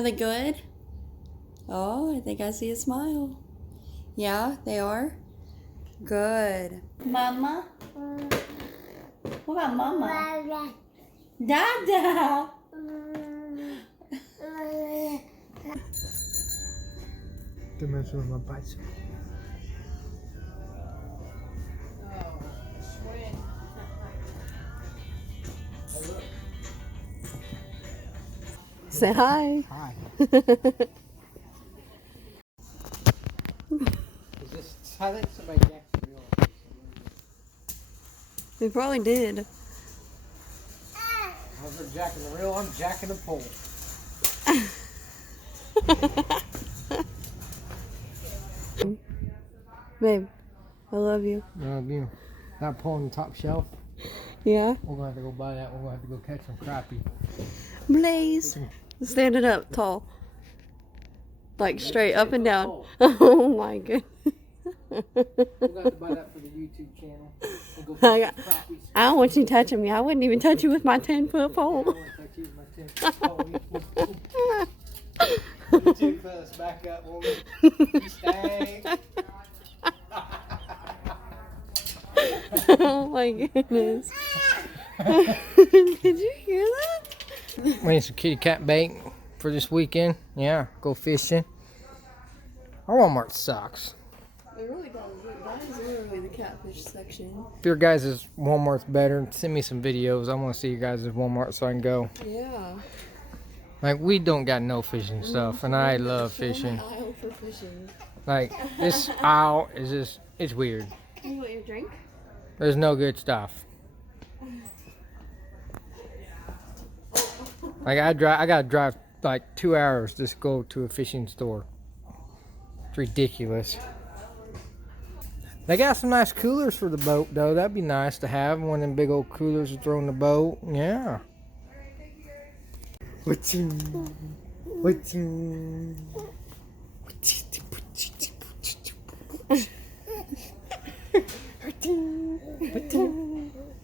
Are they good? Oh, I think I see a smile. Yeah, they are? Good. Mama? What about Mama? Dada! Estoy messing with my bicycle. Say hi. Hi. Is this? I think somebody jacked the wheel. We probably did. As they're jacking the reel, I'm jacking the pole. Babe, I love you. You know, that pole on the top shelf. Yeah? We're gonna have to go buy that. We're gonna have to go catch some crappie. Blaze. Stand it up tall. Like straight up and down. Oh my goodness. We're gonna have to buy that for the YouTube channel. We'll go catch some crappies. I don't want you to touch me. I wouldn't even touch you with my 10-foot pole. I want to touch you with my 10-foot pole. You two fellas back up, woman. You stay. Oh my goodness. Did you hear that? We need some kitty cat bait for this weekend. Yeah, go fishing. Our Walmart sucks. It really does. That is literally the catfish section. If your guys' Walmart's better, send me some videos. I want to see your guys' Walmart so I can go. Yeah. Like, we don't got no fishing stuff, and I love fishing. Aisle for fishing. Like, this aisle is just, it's weird. You want your drink? There's no good stuff. Like, I gotta drive like 2 hours just to go to a fishing store. It's ridiculous. They got some nice coolers for the boat, though. That'd be nice to have. One of them big old coolers to throw in the boat. Yeah.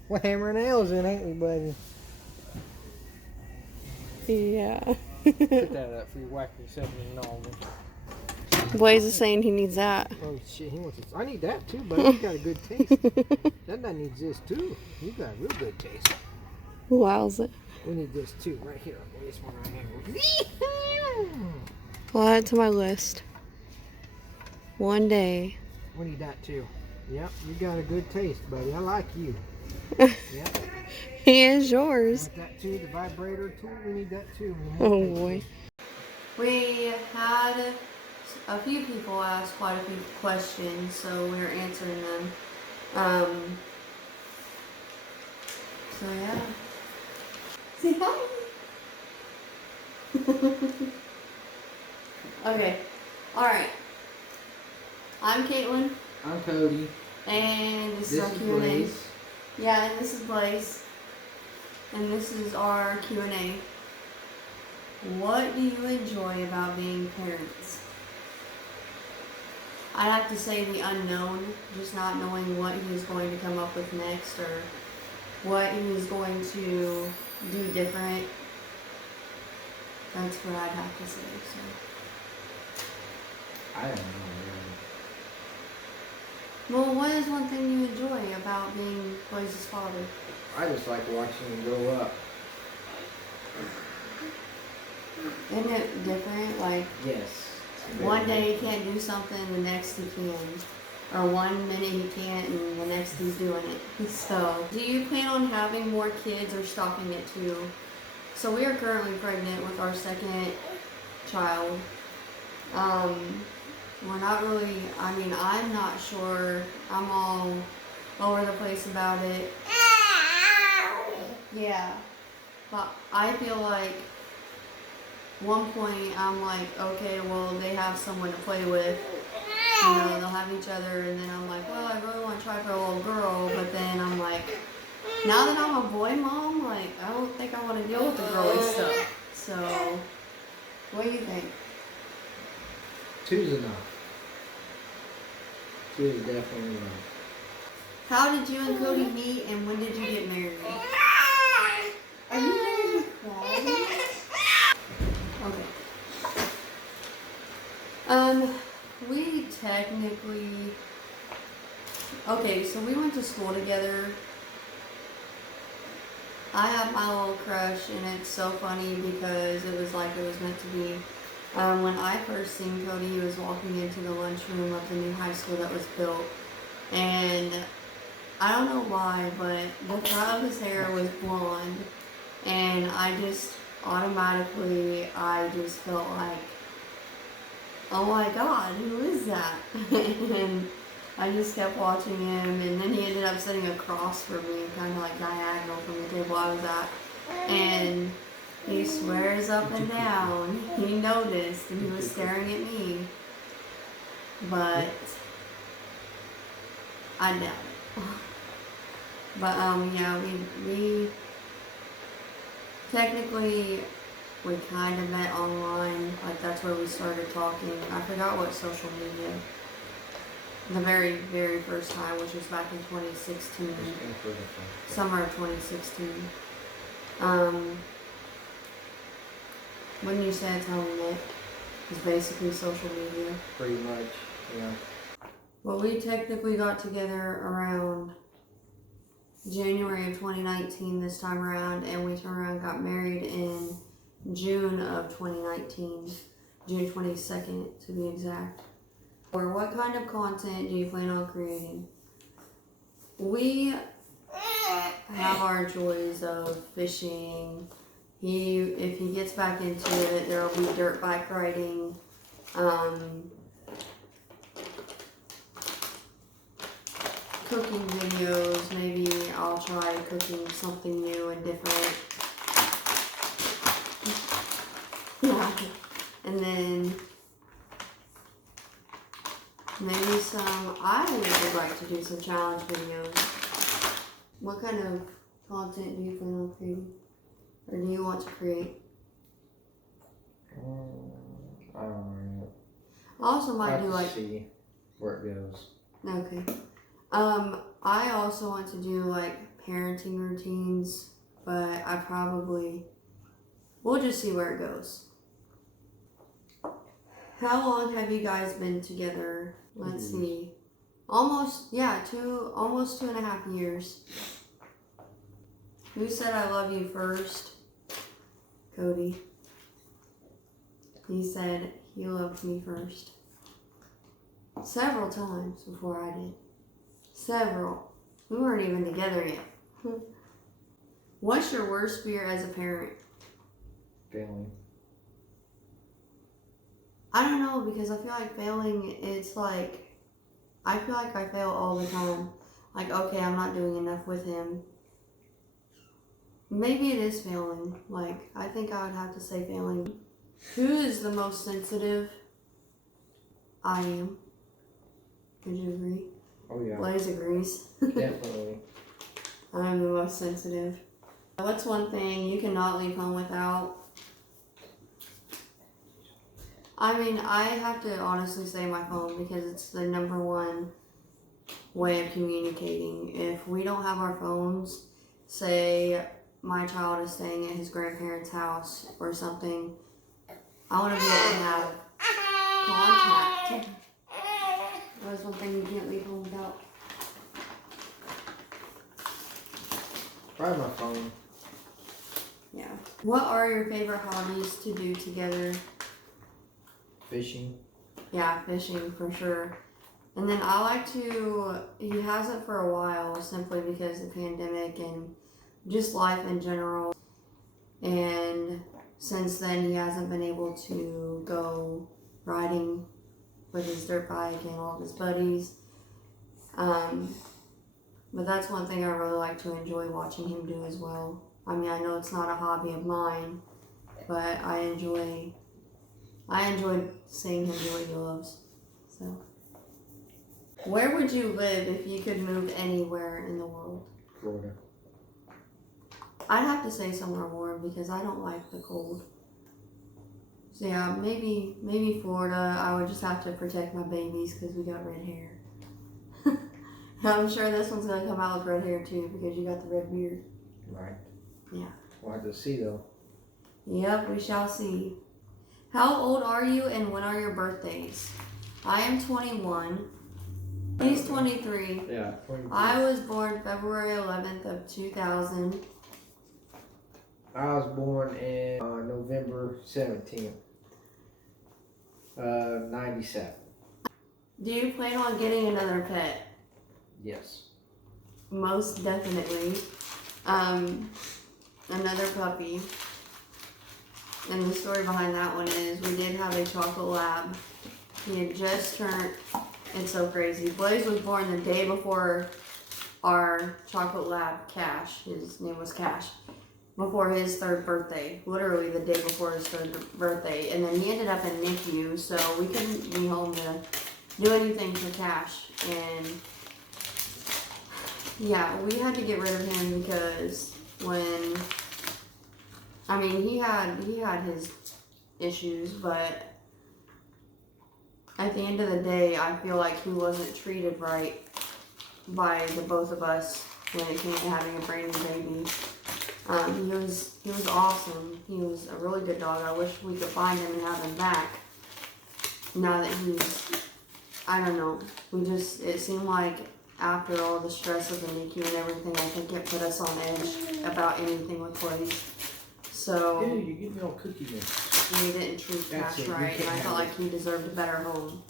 We're hammering nails in, ain't we, buddy? Yeah. Put that up for you whack yourself in the noggin. Blaze is saying he needs that. Oh shit, he wants this. I need that too, buddy. You got a good taste. That needs this too. You got a real good taste. Wowza. We need this too, right here. This one right here. I'll add it to my list. One day. We need that too. Yep, you got a good taste, buddy. I like you. Yep. He is yours. Want that too, the vibrator tool. We need that too. Oh boy. We had a few people ask quite a few questions, so we're answering them. So yeah. Say hi. Okay. Alright. I'm Caitlin. I'm Cody. And this is our Q&A. Blaze. Yeah, and this is Blaze. And this is our Q&A. What do you enjoy about being parents? I have to say the unknown, just not knowing what he is going to come up with next or what he is going to do different. That's what I'd have to say. So. I don't know, Well, what is one thing you enjoy about being Blaze's father? I just like watching him grow up. Isn't it different? Like, Yes. one day he can't do something, the next he can. Or 1 minute he can't, and the next he's doing it. So, do you plan on having more kids or stopping at 2? So we are currently pregnant with our second child. We're not really, I'm not sure. I'm all over the place about it. Yeah. But I feel like one point I'm like, okay, well, they have someone to play with. You know, they'll have each other, and then I'm like, well, I really want to try for a little girl, but then I'm like, now that I'm a boy mom, like, I don't think I want to deal with the girly stuff. So, what do you think? 2's enough. 2 is definitely enough. How did you and Cody meet, and when did you get married? Are you ready to cry? Okay. technically, okay, so we went to school together. I have my little crush, and it's so funny because it was like it was meant to be. When I first seen Cody, he was walking into the lunchroom of the new high school that was built, and I don't know why, but the front of his hair was blonde, and I just automatically, I just felt like, oh my God, who is that? And I just kept watching him, and then he ended up sitting across from me, kind of like diagonal from the table I was at, and he swears up and down he noticed, and he was staring at me, but I doubt it. But yeah, we technically we kind of met online. Like that's where we started talking. I forgot what social media. The very, very first time, which was back in 2016, summer of 2016. When you said telling it, it's basically social media. Pretty much, yeah. Well, we technically got together around January of 2019 this time around, and we turned around and got married in June of 2019, June 22nd to be exact. Or what kind of content do you plan on creating? We have our joys of fishing. If he gets back into it, there will be dirt bike riding. Cooking videos. Maybe I'll try cooking something new and different. Yeah. And then maybe I would like to do some challenge videos. What kind of content do you plan on creating? Or do you want to create? I don't know. I also might do like see where it goes. Okay. I also want to do like parenting routines, but we'll just see where it goes. How long have you guys been together? Let's see. Almost 2.5 years. Who said I love you first? Cody. He said he loved me first. Several times before I did. Several. We weren't even together yet. What's your worst fear as a parent? Failing. I don't know, because I feel like failing, it's like, I feel like I fail all the time. Like, okay, I'm not doing enough with him. Maybe it is failing. Like, I think I would have to say failing. Who is the most sensitive? I am. Would you agree? Oh yeah. Blaze agrees. Definitely. I'm the most sensitive. What's one thing you cannot leave home without? I mean, I have to honestly say my phone, because it's the number one way of communicating. If we don't have our phones, say my child is staying at his grandparents' house or something, I want to be able to have contact. That's one thing you can't leave home without. Probably my phone. Yeah. What are your favorite hobbies to do together? Fishing. Yeah, fishing for sure. And then he hasn't for a while, simply because of the pandemic and just life in general. And since then, he hasn't been able to go riding with his dirt bike and all of his buddies. But that's one thing I really like to enjoy watching him do as well. I mean, I know it's not a hobby of mine, but I enjoy seeing him do what he loves. So, where would you live if you could move anywhere in the world? Florida. I'd have to say somewhere warm, because I don't like the cold. So yeah, maybe Florida. I would just have to protect my babies because we got red hair. I'm sure this one's gonna come out with red hair too, because you got the red beard. Right. Yeah. We'll have to see though. Yep, we shall see. How old are you, and when are your birthdays? I am 21. He's 23. Yeah, 23. I was born February 11th of 2000. I was born in November 17th, 97. Do you plan on getting another pet? Yes. Most definitely. Another puppy. And the story behind that one is we did have a chocolate lab. He had just turned, it's so crazy. Blaze was born the day before our chocolate lab, Cash. His name was Cash. Before his 3rd birthday. Literally the day before his 3rd birthday. And then he ended up in NICU, so we couldn't be home to do anything for Cash. And yeah, we had to get rid of him because when, I mean, he had his issues, but at the end of the day, I feel like he wasn't treated right by the both of us when it came to having a brand new baby. He was awesome. He was a really good dog. I wish we could find him and have him back. Now that he's, I don't know. It seemed like after all the stress of the NICU and everything, I think it put us on edge about anything with Blaze. So Dude, you give me all cookie mix. we didn't treat That's Cash it. You right, and can't I have felt like he deserved a better home.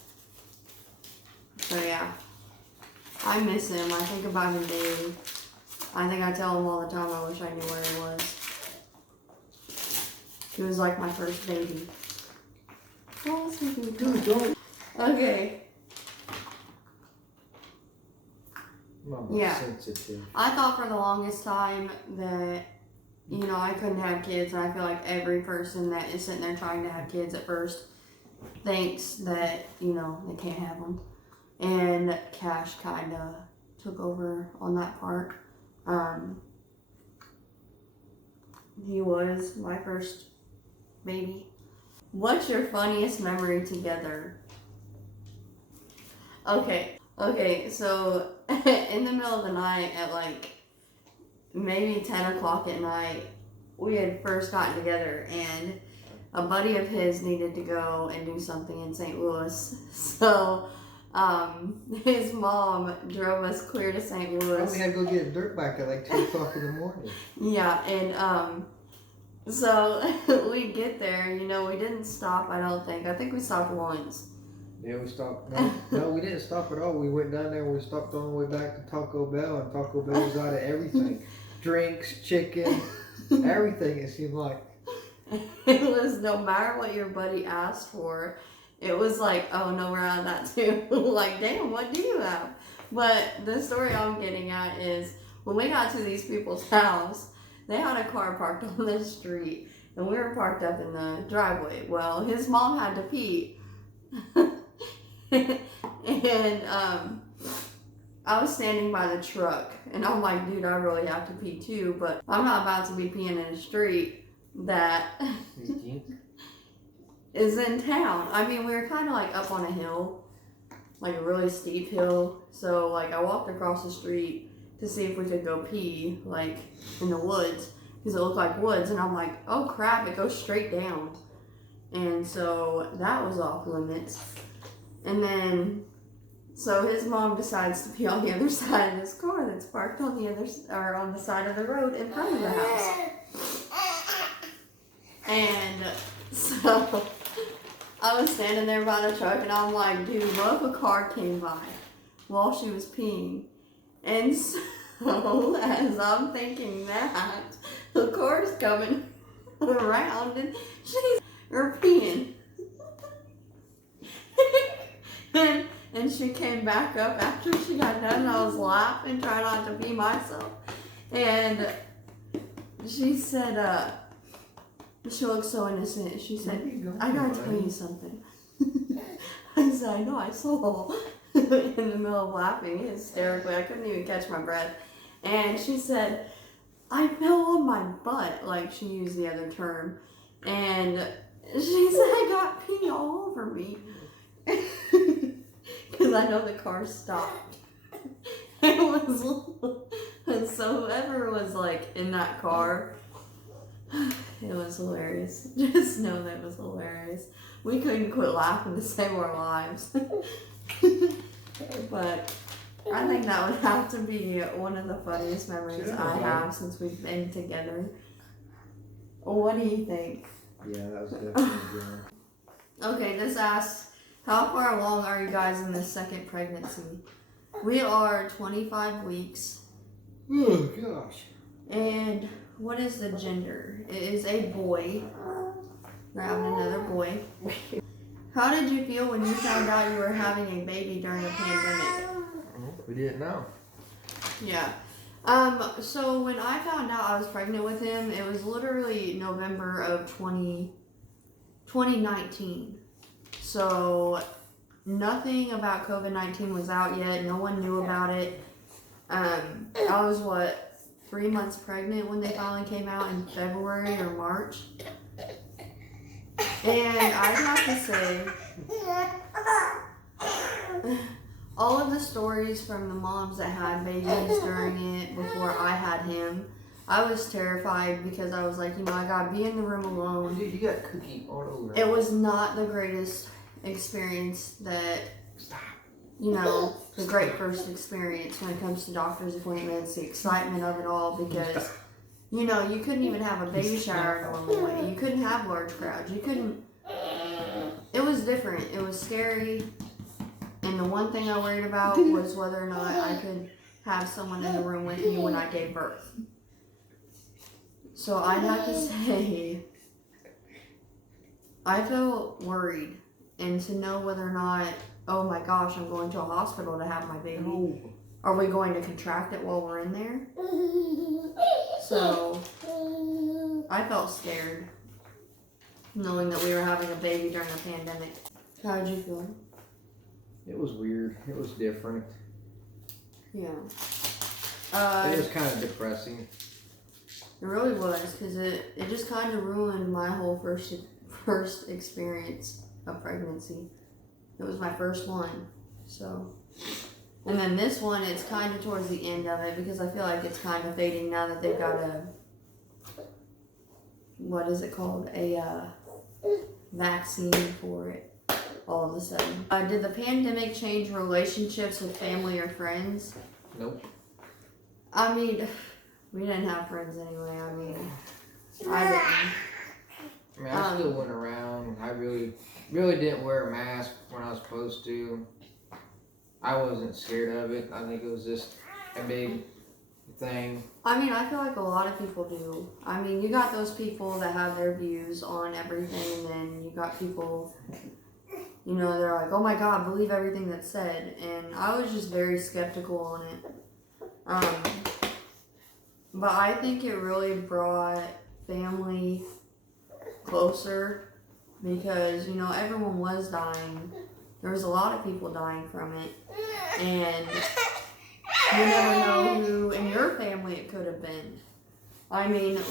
So yeah, I miss him. I think about him daily. I think I tell him all the time I wish I knew where he was. He was like my first baby. Dude, don't. Okay. Mama's Yeah. sensitive. I thought for the longest time that, you know, I couldn't have kids, and I feel like every person that is sitting there trying to have kids at first thinks that, you know, they can't have them. And Cash kind of took over on that part. He was my first baby. What's your funniest memory together? Okay, so in the middle of the night at like maybe 10 o'clock at night, we had first gotten together and a buddy of his needed to go and do something in St. Louis. So his mom drove us clear to St. Louis. We had to go get a dirt bike at like 2 o'clock in the morning. Yeah, and so we get there, you know, we didn't stop, I don't think. I think we stopped once. Yeah, we stopped. No, we didn't stop at all. We went down there and we stopped on the way back to Taco Bell, and Taco Bell was out of everything. Drinks, chicken, everything, it seemed like. It was no matter what your buddy asked for, it was like, oh no, we're out of that too. Like, damn, what do you have? But the story I'm getting at is when we got to these people's house, they had a car parked on the street and we were parked up in the driveway. Well, his mom had to pee. And I was standing by the truck and I'm like, dude, I really have to pee too, but I'm not about to be peeing in a street that is in town. I mean, we were kind of like up on a hill, like a really steep hill. So like I walked across the street to see if we could go pee, like in the woods, because it looked like woods. And I'm like, oh crap, it goes straight down. And so that was off limits. And then, so his mom decides to pee on the other side of this car that's parked on the on the side of the road in front of the house. And so I was standing there by the truck and I'm like, dude, what if a car came by while she was peeing? And so as I'm thinking that, the car's coming around and she's peeing. And she came back up after she got done and I was laughing, trying not to pee myself. And she said, she looked so innocent. She said, I gotta tell you something. I said, I know, I saw. In the middle of laughing hysterically. I couldn't even catch my breath. And she said, I fell on my butt. Like, she used the other term. And she said, I got pee all over me. Because I know the car stopped. It was, and so whoever was like in that car, It was hilarious. Just know that it was hilarious. We couldn't quit laughing to save our lives. But I think that would have to be one of the funniest memories I have since we've been together. What do you think? Yeah, that was definitely good. Okay, this asks, how far along are you guys in this second pregnancy? We are 25 weeks. Oh gosh. And what is the gender? It is a boy. We're having another boy. How did you feel when you found out you were having a baby during a pandemic? We didn't know. Yeah. So when I found out I was pregnant with him, it was literally November of 2019. So nothing about COVID-19 was out yet. No one knew about it. I was 3 months pregnant when they finally came out in February or March. And I'd have to say, all of the stories from the moms that had babies during it before I had him, I was terrified because I was like, I gotta be in the room alone. Dude, you got cookie all over. It was not the greatest experience that, the great first experience when it comes to doctor's appointments, the excitement of it all, because, you couldn't even have a baby shower normally. You couldn't have large crowds. You couldn't. It was different. It was scary. And the one thing I worried about was whether or not I could have someone in the room with me when I gave birth. So I'd have to say, I felt worried. And to know whether or not, oh my gosh, I'm going to a hospital to have my baby. No. Are we going to contract it while we're in there? So I felt scared knowing that we were having a baby during a pandemic. How did you feel? It was weird. It was different. Yeah. It was kind of depressing. It really was, because it just kind of ruined my whole first experience of pregnancy. It was my first one, so. And then this one, it's kind of towards the end of it, because I feel like it's kind of fading now that they've got what is it called? A vaccine for it all of a sudden. Did the pandemic change relationships with family or friends? Nope. I mean, we didn't have friends anyway. I didn't. I still went around. I really didn't wear a mask when I was supposed to. I wasn't scared of it. I think it was just a big thing. I feel like a lot of people do. You got those people that have their views on everything, and then you got people, they're like, oh my God, believe everything that's said. And I was just very skeptical on it. But I think it really brought family closer because, everyone was dying. There was a lot of people dying from it. And you never know who in your family it could have been.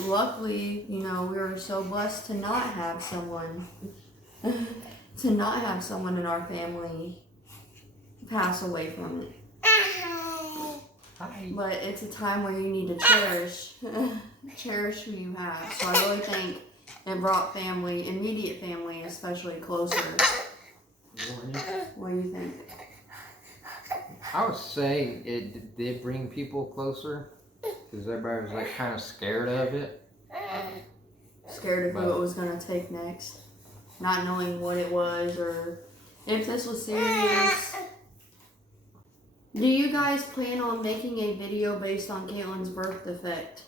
Luckily, we were so blessed to not have someone in our family pass away from it. Hi. But it's a time where you need to cherish who you have. So I really think it brought immediate family especially closer. What do you think? I would say it did bring people closer because everybody was like kind of scared of it. Scared of who it was going to take next. Not knowing what it was or if this was serious. Do you guys plan on making a video based on Caitlin's birth defect?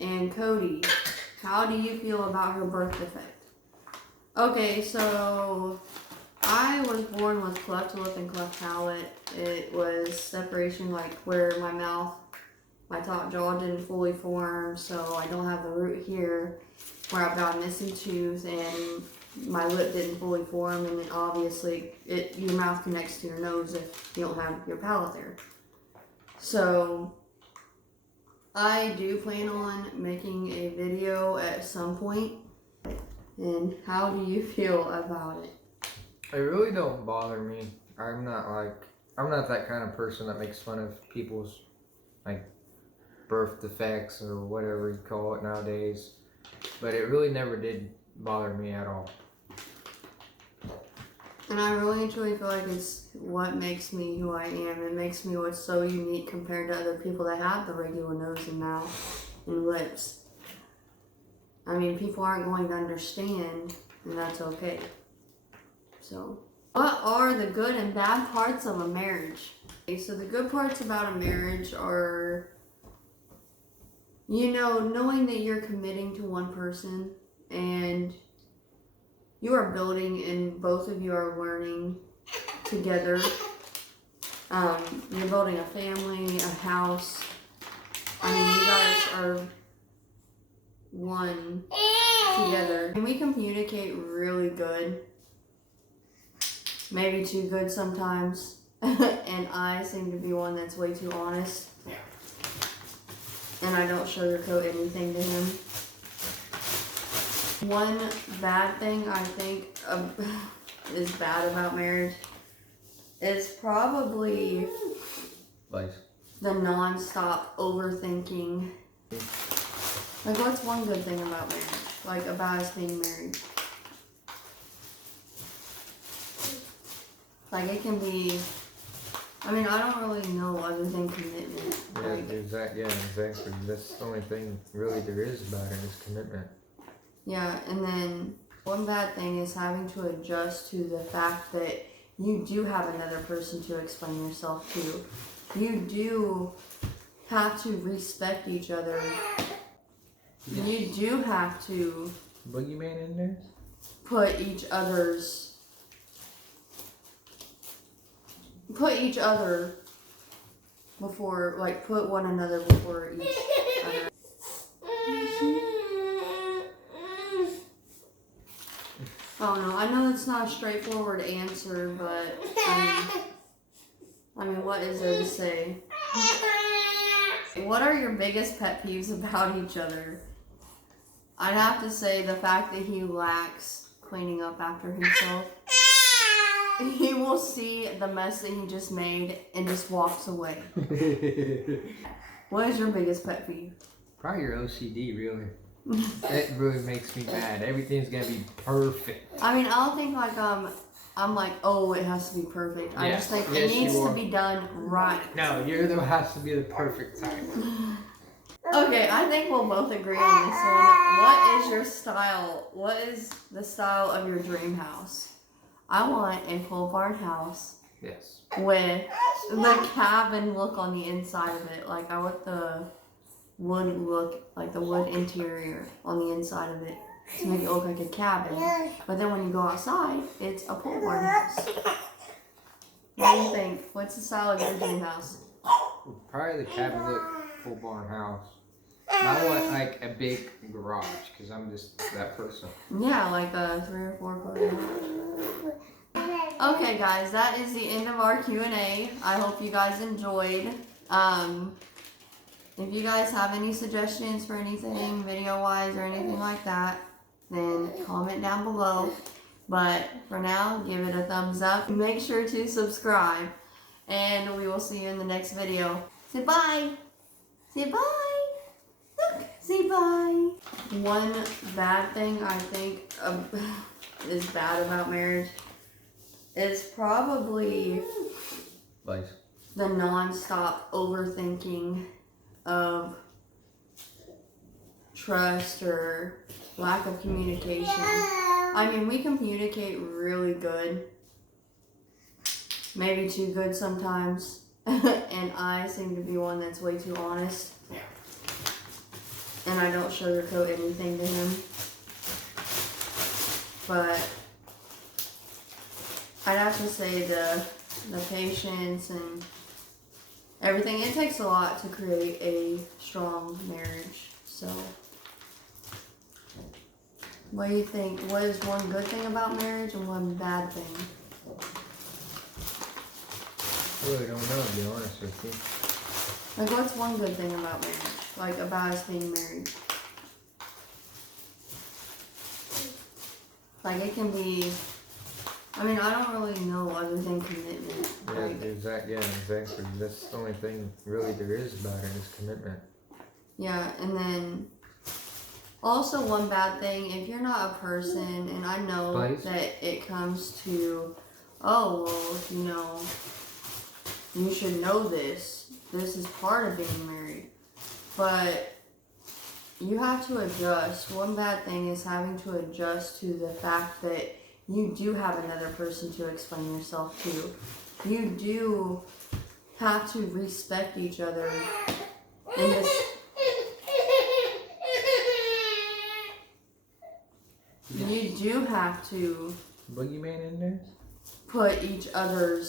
And Cody, how do you feel about her birth defect? Okay, so I was born with cleft lip and cleft palate. It was separation like where my top jaw didn't fully form, so I don't have the root here where I've got a missing tooth and my lip didn't fully form, and then obviously your mouth connects to your nose if you don't have your palate there. So I do plan on making a video at some point. And how do you feel about it? It really don't bother me. I'm not that kind of person that makes fun of people's like birth defects or whatever you call it nowadays. But it really never did bother me at all. And I really and truly feel like it's what makes me who I am. It makes me what's so unique compared to other people that have the regular nose and mouth and lips. I mean, people aren't going to understand, and that's okay. So, what are the good and bad parts of a marriage? Okay, so the good parts about a marriage are, you know, knowing that you're committing to one person and you are building and both of you are learning together. You're building a family, a house. I mean, you guys are one together. And we communicate really good. Maybe too good sometimes. And I seem to be one that's way too honest. And I don't sugarcoat anything to him. One bad thing I think is bad about marriage is probably Like, the non-stop overthinking. Like, what's one good thing about marriage? Like, about us being married? Like, it can be, I mean, I don't really know other than commitment. Like, exactly. That's the only thing really there is about it is commitment. yeah, and then one bad thing is having to adjust to the fact that you do have another person to explain yourself to. You do have to respect each other. You do have to Boogeyman in there? put each other before, like, put one another before each other. Oh no, I know it's not a straightforward answer, but I mean, what is there to say? What are your biggest pet peeves about each other? I'd have to say the fact that he lacks cleaning up after himself. He will see the mess that he just made and just walks away. What is your biggest pet peeve? Probably your OCD, really. That really makes me mad. Everything's gonna be perfect. I mean, I don't think like I'm like, oh, it has to be perfect. I just think it needs to be done right. No, you're the one has to be the perfect type. Okay, I think we'll both agree on this one. What is your style? What is the style of your dream house? I want a pole barn house Yes. with the cabin look on the inside of it. Like, I want the wood look, like the wood interior on the inside of it to make it look like a cabin. But then when you go outside, it's a pole barn house. What do you think? What's the style of your dream house? Probably the cabin look full barn house. I want like a big garage because I'm just that person. Yeah, like a 3 or 4 car garage. Okay, guys, that is the end of our Q&A. I hope you guys enjoyed. If you guys have any suggestions for anything video-wise or anything like that, then comment down below. But for now, give it a thumbs up. Make sure to subscribe. And we will see you in the next video. Say bye. Say bye. Look. Say bye. One bad thing I think is bad about marriage is probably Like, the non-stop overthinking of trust or lack of communication. I mean, we communicate really good. Maybe too good sometimes. And I seem to be one that's way too honest. And I don't sugarcoat anything to him. But I'd have to say the patience and everything. It takes a lot to create a strong marriage. So, what do you think? What is one good thing about marriage and one bad thing? I really don't know, to be honest with you. Like, what's one good thing about marriage? Like, about us being married? Like, it can be, I mean, I don't really know other than commitment. Like, Exactly. That's the only thing really there is about it is commitment. yeah, and then Also, one bad thing, if you're not a person, and I know Please. that it comes to, oh, well, you should know this. This is part of being married. But you have to adjust. One bad thing is having to adjust to the fact that you do have another person to explain yourself to. You do have to respect each other in this. You do have to Boogeyman in there? put each other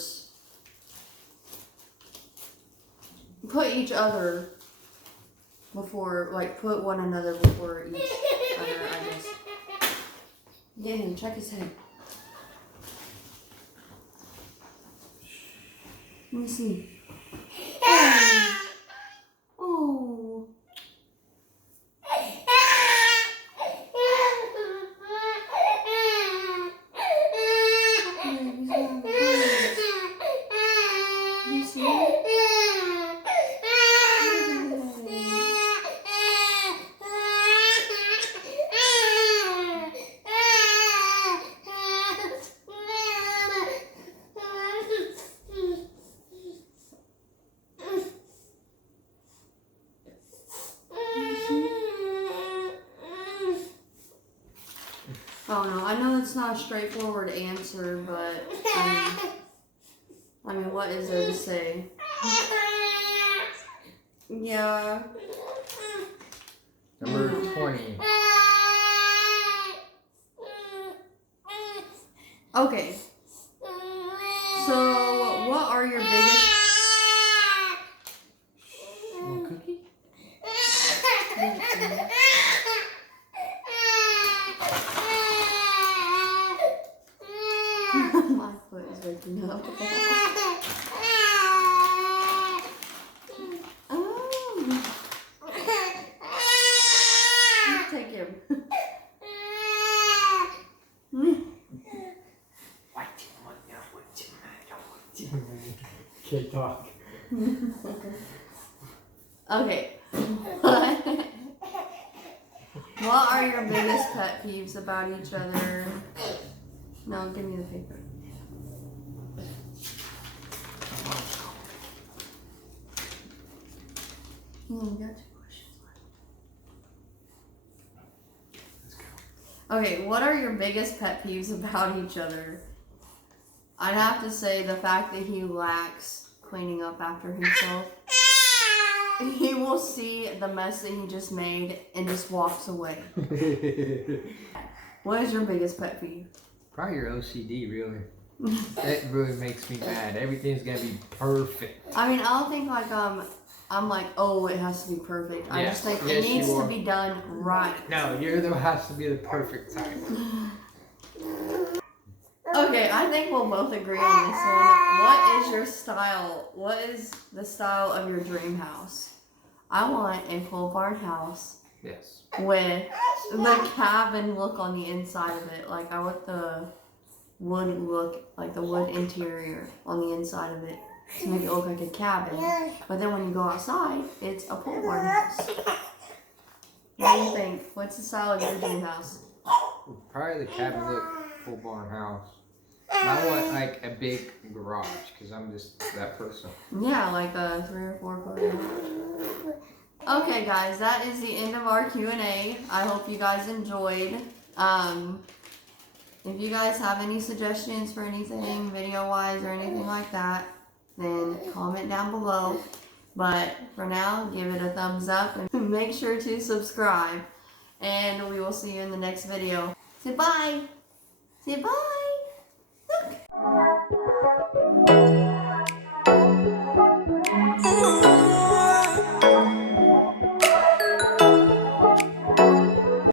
before, like, put one another before each other, I guess. Get him, check his head. Let me see. Oh. You see it? Oh no, I know it's not a straightforward answer, but I mean, what is there to say? Yeah. Number 20. Okay. So, what are your biggest? Want a cookie? My foot is waking up. Oh. Take him. Can't talk. Okay. What are your biggest pet peeves about each other? No, give me the paper. You only got 2 questions left. Okay, what are your biggest pet peeves about each other? I'd have to say the fact that he lacks cleaning up after himself. He will see the mess that he just made and just walks away. What is your biggest pet peeve? Probably your OCD, really. That really makes me mad. Everything's gotta be perfect. I mean, I don't think like I'm like, oh, it has to be perfect. I just think it needs to be done right. No, you're the has to be the perfect type. Okay, I think we'll both agree on this one. What is your style? What is the style of your dream house? I want a pole barn house Yes. with the cabin look on the inside of it. Like, I want the wood look, like the wood interior on the inside of it to make it look like a cabin. But then when you go outside, it's a pole barn house. What do you think? What's the style of your dream house? Probably the cabin look full barn house. I want like a big garage because I'm just that person. Yeah, like a 3 or 4 car garage. Okay, guys, that is the end of our Q&A. I hope you guys enjoyed. If you guys have any suggestions for anything video-wise or anything like that, then comment down below. But for now, give it a thumbs up and make sure to subscribe. And we will see you in the next video. Say bye. Say bye. Look.